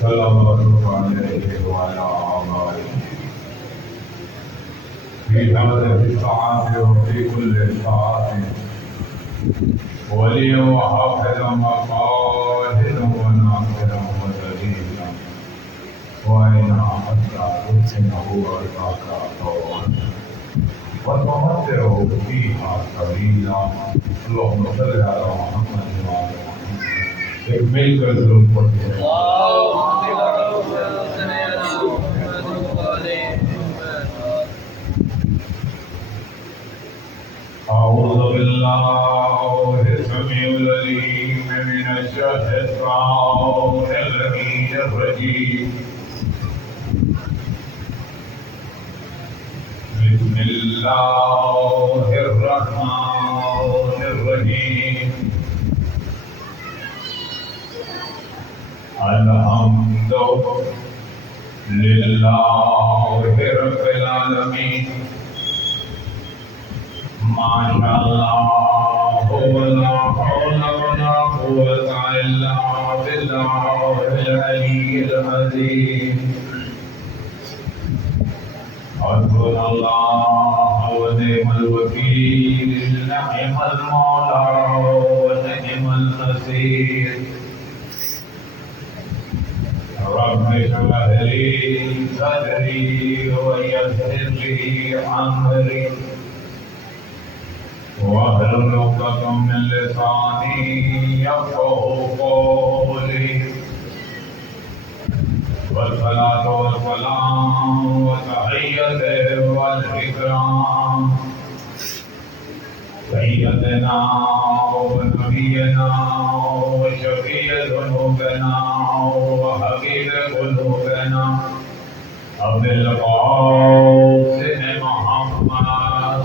صلی اللہ علیہ وعلی آلہ فی هذه الساعة وفي كل ساعة وليا وحافظا وقائدا وناصرا ودليلا وإن حتى تحسنه وارضاك طوعا وتمتعه فيها طويلا. اللهم صل على محمد وعلى محمد. ایک مل کر ضرور پڑھتے ہیں. أعوذ بالله السميع العليم من الشيطان الرجيم. بسم الله الرحمن الرحيم. الحمد لله رب العالمين. ما شاء الله ولا حول ولا قوة إلا بالله العلي العظيم. حسبنا الله ونعم الوكيل. نعم المولى ونعم النصير. رب اشرح لي صدري ويسر لي أمري واحلل عقدة من لساني يفقهوا قولي. والصلاة والسلام والتحية والإكرام سيدنا ونبينا وشفيع ذنوبنا وحبيب قلوبنا أبي القاسم محمد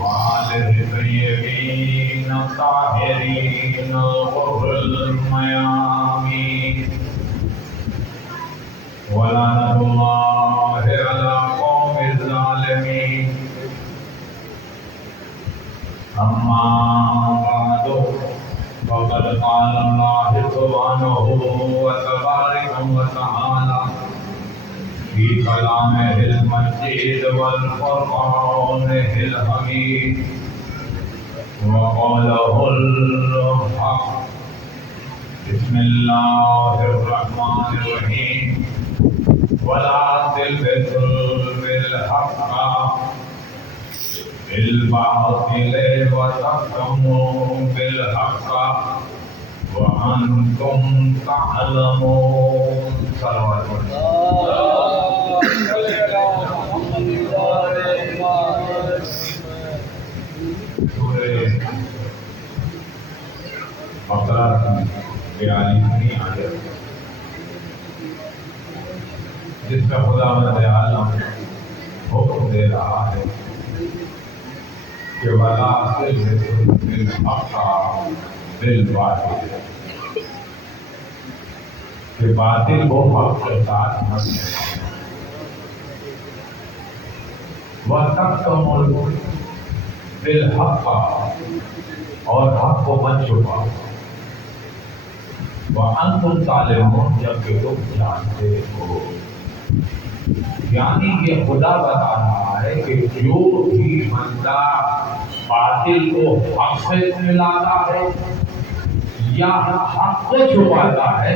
وآله الطيبين الطاهرين الغر الميامين. ولعنة الله على قوم الظالمين. أما بعد فقد قال الله سبحانه وتعالى في كلامه المجيد والقرآنه الحميد وقوله الحق. بسم الله الرحمن الرحيم. ولا تلبسوا بالحق بالباطل وتكتموا بالحق وأنتم تعلمون. صلوات بقرہ کی 42ویں آیت جس میں خداوند عالم حکم دے رہا ہے کہ ولا تلبسوا بالحق بالباطل، کہ باطل کو حق کے ساتھ مت ملاؤ. وَتَكْتُمُوا بالحق، اور حق کو مت چھپاؤ. وَأَنْتُمْ تَعْلَمُونَ، جبکہ تم جانتے ہو. یعنی یہ خدا بتا رہا ہے کہ جو بھی بندہ باطل کو حق سے ملاتا ہے یا حق کو چھپاتا ہے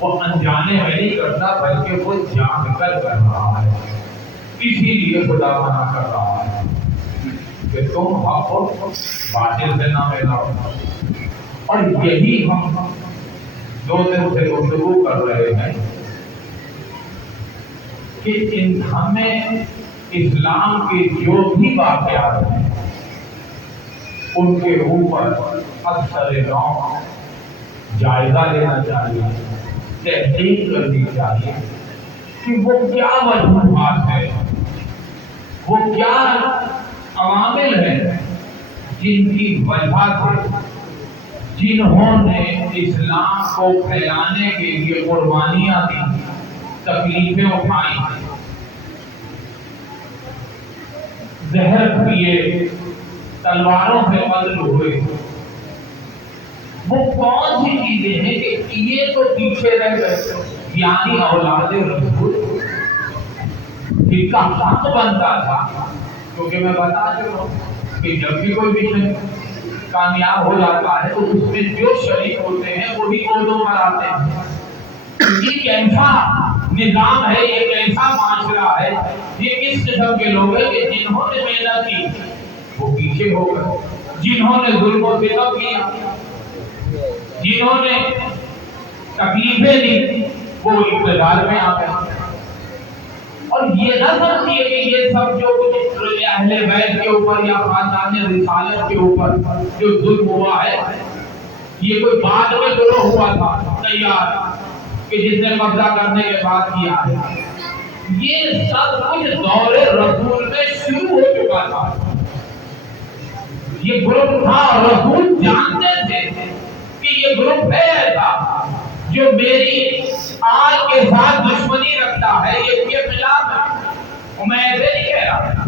وہ انجانے میں نہیں کرتا بلکہ وہ جان کر رہا ہے. اسی لیے خدا منع کر رہا ہے کہ تم حق کو باطل سے نہ ملاؤ. اور یہی ہم 2 دن سے گفتگو کر رہے ہیں کہ ہمیں اسلام کے جو بھی واقعات ہیں ان کے اوپر اکثر نو جائزہ لینا چاہیے، تحقیق کرنی چاہیے کہ وہ کیا وجوہات ہیں، وہ کیا عوامل ہیں جن کی وجہ سے جنہوں نے اسلام کو پھیلانے کے لیے قربانیاں دی، تکلیفیں اٹھائیں، زہر پیے تلواروں سے قتل ہوئے، وہ کون سی چیزیں ہیں کہ یہ تو پیچھے رہ گئے؟ یعنی اولاد رسول جن کا حق بنتا تھا، کیونکہ میں بتا چکا ہوں کہ جب بھی کوئی مشن کامیاب ہو جاتا ہے تو اس میں جو شریک ہوتے ہیں وہی عہدوں پر آتے ہیں۔ یہ کیسا نظام ہے، یہ کیسا معاشرہ ہے، یہ کس قسم کے لوگ ہیں کہ جنہوں نے محنت کی وہ پیچھے ہو گئے، جنہوں نے ظلم و ستم کیا، جنہوں نے تکلیفیں دی وہ اقتدار میں آ گئے۔ اور یہ نہ سمجھیے کہ یہ سب جو کچھ اہل بیت کے اوپر یا خاندان رسالت کے اوپر جو ظلم ہوا ہے یہ کوئی بعد میں شروع ہوا تھا تیار کہ جس نے قبضہ کرنے کے بعد کیا ہے، یہ سب کچھ دور رسول میں شروع ہو چکا تھا۔ یہ گروپ تھا، رسول جانتے تھے کہ یہ گروپ ہے ایسا جو میری آج کے ساتھ دشمنی رکھتا ہے، یہ خلاف ہے۔ میں ایسے نہیں کہہ رہا،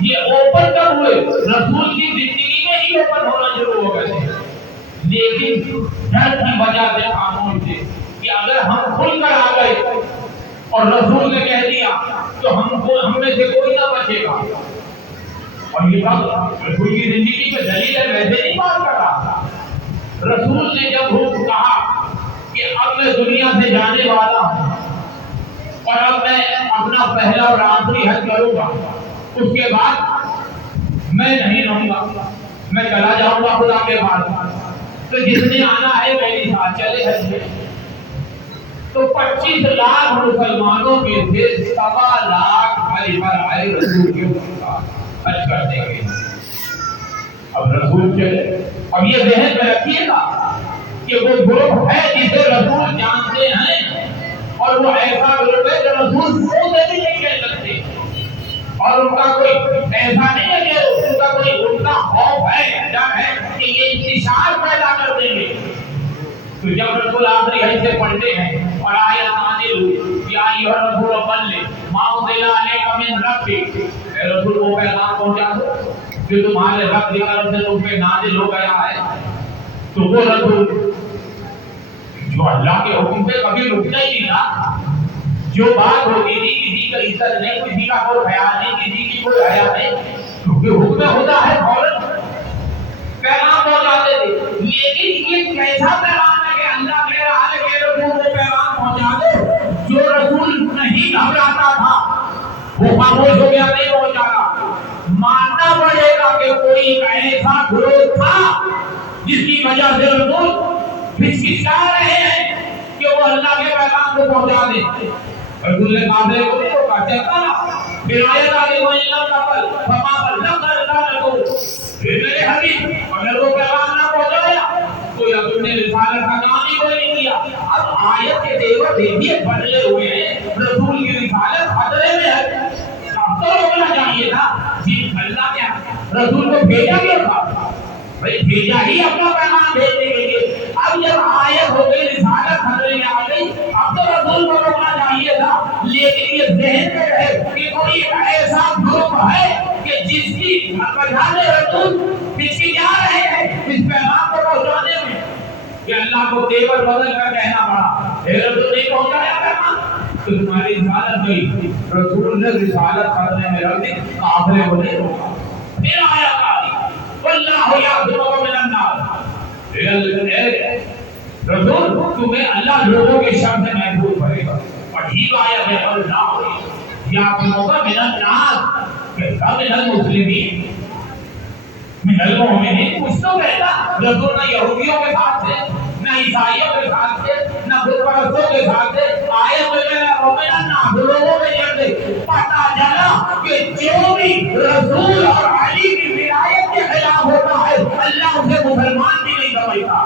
یہ اوپن کر ہوئے رسول کی زندگی میں ہی اوپن ہونا شروع ہو گئے تھے، لیکن ڈر کی وجہ سے خاموش تھے کہ اگر ہم کھل کر آ گئے اور رسول نے کہہ دیا تو ہم میں سے کوئی نہ بچے گا۔ اور یہ بات رسول کی زندگی میں دلیل ہے، ویسے نہیں بات کر رہا تھا۔ رسول نے جب حکم کہا کہ اب میں دنیا سے جانے والا ہوں اور اب میں اپنا پہلا اور آخری حج کروں گا، اس کے بعد میں نہیں رہوں گا، میں چلا جاؤں گا خدا کے پاس، تو جس نے آنا ہے میرے ساتھ چلے حج میں۔ تو 25 لاکھ مسلمانوں میں سے 1.25 لاکھ حج پر آئے رسول کے ساتھ حج کرنے کے لیے۔ اب رسول چلے، اب یہ ذہن میں رکھیے گا کہ وہ گروپ ہے جسے رسول جانتے ہیں، اور وہ ایسا گروپ ہے جو رسول کو بھی نہیں کہہ سکتے، اور ان کا کوئی ایسا نہیں ہے کہ ان کا کوئی ان کا خوف ہے، ڈر ہے کہ یہ انتشار پیدا کر دیں گے۔ تو جب رسول آخری حج سے پڑھتے ہیں اور آیت نازل ہوئی یا ایھا الرسول بلغ ما انزل الیک من ربک، اے رسول وہ پیغام پہنچا دو جو تمہارے رب کی طرف سے تم پہ نازل ہو گیا ہے۔ تو وہ رسول جو اللہ کے حکم پہ کبھی رکتا ہی نہیں تھا، جو بات ہوتی تھی کسی کا عزت نہیں، کسی کا کوئی خیال نہیں، کسی کی کوئی حیا نہیں، کیونکہ حکم ہوتا ہے فوراً پیغام پہنچاتے تھے۔ لیکن یہ کیسا پیغام ہے کہ اللہ کہہ رہا ہے کہ رسول کو پیغام پہنچا دو، جو رسول نہیں گھبراتا تھا وہ خاموش ہو گیا، نہیں پہنچا رہا۔ ماننا پڑے گا کہ کوئی ایسا گروہ تھا جس کی وجہ سے رسول ہچکچا رہے ہیں کہ وہ اللہ کے پیغام کو پہنچا دیں۔ رسول نے قافلے کو نہیں روکا، چلتا رہا۔ پھر آیت آ گئی وَإِلَّا قَبَلْ فَمَا بَلَّغْتَ رِسَالَتَهُ، میرے حبیب اگر وہ پیغام نہ پہنچایا تو یا تم نے رسالت کا کام ہی کوئی نہیں کیا۔ اب آیت کے تیور دیکھیے بدلے ہوئے ہیں، رسول کی رسالت خطرے میں ہے، اب تو روکنا چاہیے تھا۔ جی اللہ نے رسول کو بھیجا کیا تھا؟ بھائی بھیجا ہی اپنا پیغام بھیجنے کے لیے۔ اب جب آیت ہو گئی، رسالت خطرے میں آ گئی، اب تو رسول کو روکنا چاہیے تھا۔ لیکن یہ ذہن میں رہے کہ کوئی ایسا گروپ ہے کہ جس کی وجہ سے رسول ہچکچا رہے ہیں اس پیغام کو پہنچانے میں، کہ اللہ کو تیور بدل کر کہنا پڑا اے رسول نہیں پہنچایا پیغام تو تمہاری رسالت گئی۔ رسول نے رسالت خطرے میں رکھ دی، قافلے کو نہیں روکا۔ پھر آیا واللہ یعصمک من الناس، رسول تمہیں اللہ لوگوں کے شر سے محفوظ کرے گا۔ عجیب آیت ہے، اللہ یعصمک من الناس، کہتا من المسلمین من المؤمنین، کچھ تو کہتا۔ رسول نہ یہودیوں کے ساتھ تھے، نہ عیسائیوں کے ساتھ تھے، نہ بت پرستوں کے ساتھ تھے۔ آیت میں ومن الناس، لوگوں میں جڑتے پتہ چلا کہ جو بھی رسول اور علی کی ولایت کے خلاف ہوتا ہے اللہ اسے مسلمان بھی نہیں سمجھتا۔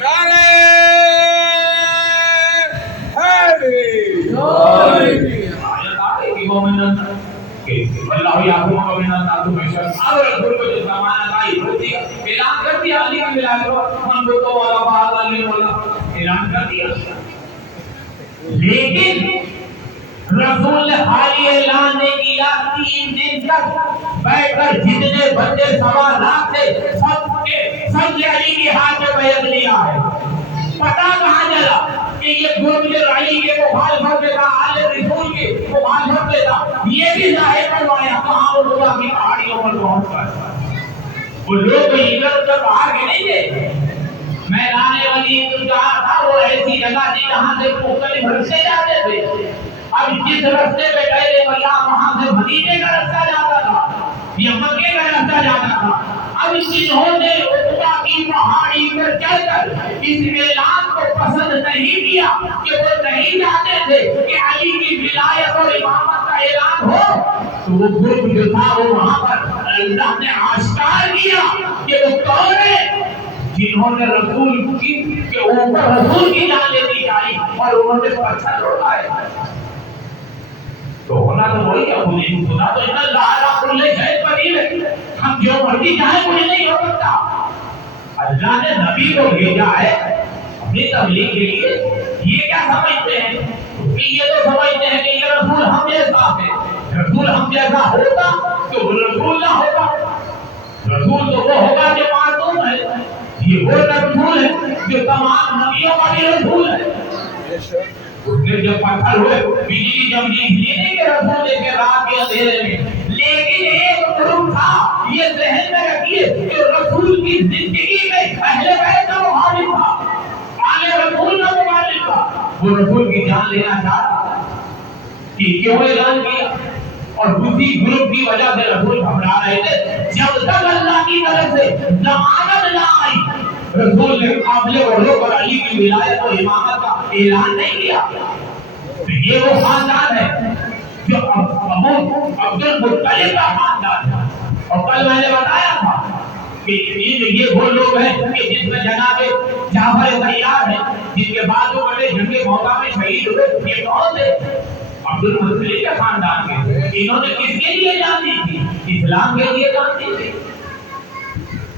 نعرہ حیدری آیت آ گئی کہ ومن الناس اللہ یعصمک من الناس بشر، اور رسول کو جو ضمانت آئی ہوتی ہے اعلان کر دیا علی کی ولایت کو، من کو والا بات علی والا اعلان کر دیا۔ لیکن رسول نے خالی اعلان نہیں کیا، 3 دن تک بیٹھ کر جتنے بندے سوالات تھے سب نے علی کے ہاتھ میں بیعت لیا ہے. پتا کہاں چلا کہ یہ گروپ جو علی کے مخالفت میں تھا، آل رسول کے مخالفت میں تھا، یہ بھی ظاہر کروایا کہاں وہ لوگ کی پہاڑیوں پر پہنچ کر. وہ لوگ ادھر ادھر باہر کے نہیں تھے. میدان ولید جہاں تھا وہ ایسی جگہ تھی جہاں سے مختلف رستے جاتے تھے. اب جس رستے پہ گئے وہاں سے مدینے کا رستہ جاتا تھا یا مکے کا رستہ جاتا تھا. اب انہوں نے عقبہ کی پہاڑی پر چڑھ کر اس اعلان کو پسند نہیں کیا کہ وہ نہیں چاہتے تھے کہ علی کی ولایت اور امامت کا اعلان ہو. تو وہ گروپ جو تھا وہ وہاں پر اللہ نے آشکار کیا کہ وہ کون ہے جنہوں نے رسول کی کہ اوپر رسول کی جان لے دی جائی اور انہوں نے پتھر اٹھائے. تو ہونا تو وہی ہے. خدا تو اتنا لالا کل شہد قدیر ہے، ہم جو مرضی چاہیں مجھے نہیں ہو سکتا. اللہ نے نبی کو بھیجا ہے اپنی تبلیغ کے لیے. یہ کیا سمجھتے ہیں کہ یہ تو سمجھتے ہیں کہ یہ رسول ہم جیسا ہے. رسول ہم جیسا ہوتا تو وہ رسول نہ ہوگا. رسول تو وہ ہوگا جو معصوم ہے. یہ وہ رسول ہے جو تمام نبیوں کا بھی رسول ہے. اس نے جب پتھر ہوئے بجلی جمجی یہ نہیں کہ رسول کے رات کے اندھیرے میں، لیکن ایک گروپ تھا. یہ ذہن میں رکھیے کہ رسول کی زندگی میں اہل بیت کا مخالف تھا، آل رسول کا مخالف تھا. وہ رسول کی جان لینا چاہتا کہ کیوں اعلان کیا. اور اسی گروپ کی وجہ سے رسول گھبرا رہے تھے. جب تک اللہ کی طرف سے ضمانت نہ آئی رسول نے قافلے کو روک کر علی کی ولایت اور امامت کا اعلان نہیں کیا. تو یہ وہ خاندان ہے جو ابو عبد المطلب کا خاندان ہے. اور کل میں نے بتایا تھا کہ یہ وہ لوگ ہیں کہ جس میں جناب جعفر طیار ہے جن کے بعد وہ بڑے جنگ موقع میں شہید ہوئے. یہ کون تھے؟ عبد المطلب کے خاندان کے. انہوں نے کس کے لیے جان دی تھی؟ اسلام کے لیے جان دی تھی.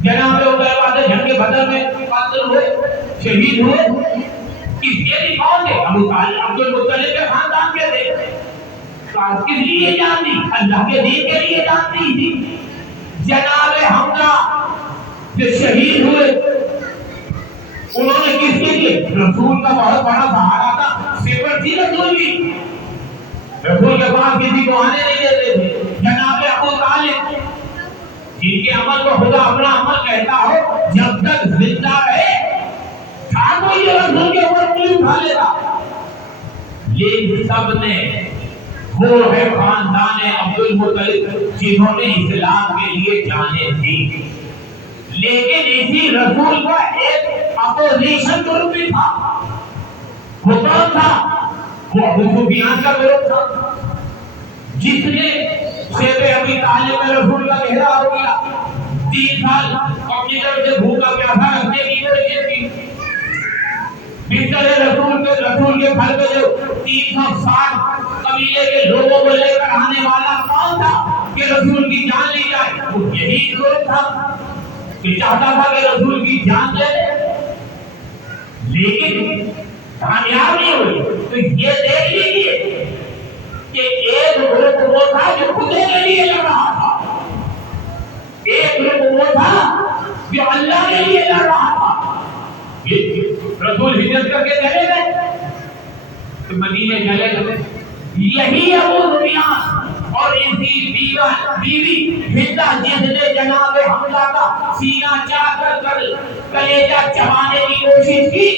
جناب عبداللہ جنگ بدر میں قتل ہوئے، شہید ہوئے. کس کے لیے کون تھے؟ ابو طالب عبد المطلب کے خاندان کے تھے. کس لیے جان دی؟ اللہ کے دین کے لیے جان دی تھی. جناب حمزہ جو شہید ہوئے انہوں نے کس کے لیے؟ رسول کا بہت بڑا سہارا تھا، سپر تھی رسول کی. رسول کے پاس کسی کو آنے نہیں دیتے تھے. جناب ابو طالب جن کے عمل کو خدا اپنا عمل کہتا ہو جب تک زندہ رہے کوئی رسول کے اوپر انگلی اٹھا لیتا. یہ سب نے وہ ہے خاندان عبد المطلب جنہوں نے اسلام کے لیے جانیں دی. لیکن اسی رسول کا ایک اپوزیشن گروپ بھی تھا. وہ کون تھا؟ وہ ابو سفیان کا گروپ تھا جس نے شیب ابی طالب میں رسول کا گھیرا ہو گیا. 3 سال اپنی طرف سے بھوکا پیاسا رکھنے کی کوشش کی. بستر رسول کے گھر پہ جو 360 قبیلے کے لوگوں کو لے کر آنے والا کون تھا کہ رسول کی جان لی جائے؟ وہ یہی گروپ تھا کہ چاہتا تھا کہ رسول کی جان لے لے. لیکن کامیاب نہیں ہوئی. تو یہ دیکھ لیجیے کہ ایک گروپ وہ تھا جو خدا کے لیے لڑ رہا تھا، ایک گروپ وہ تھا جو اللہ کے لیے لڑ رہا تھا. رسول ہجرت کر کے چلے گئے تو مدینے چلے گئے. یہی ابو سفیان اور اسی بیوی ہندہ جس نے جناب حمزہ کا سینہ چاہ کر کلیجہ چبانے کی کوشش کی.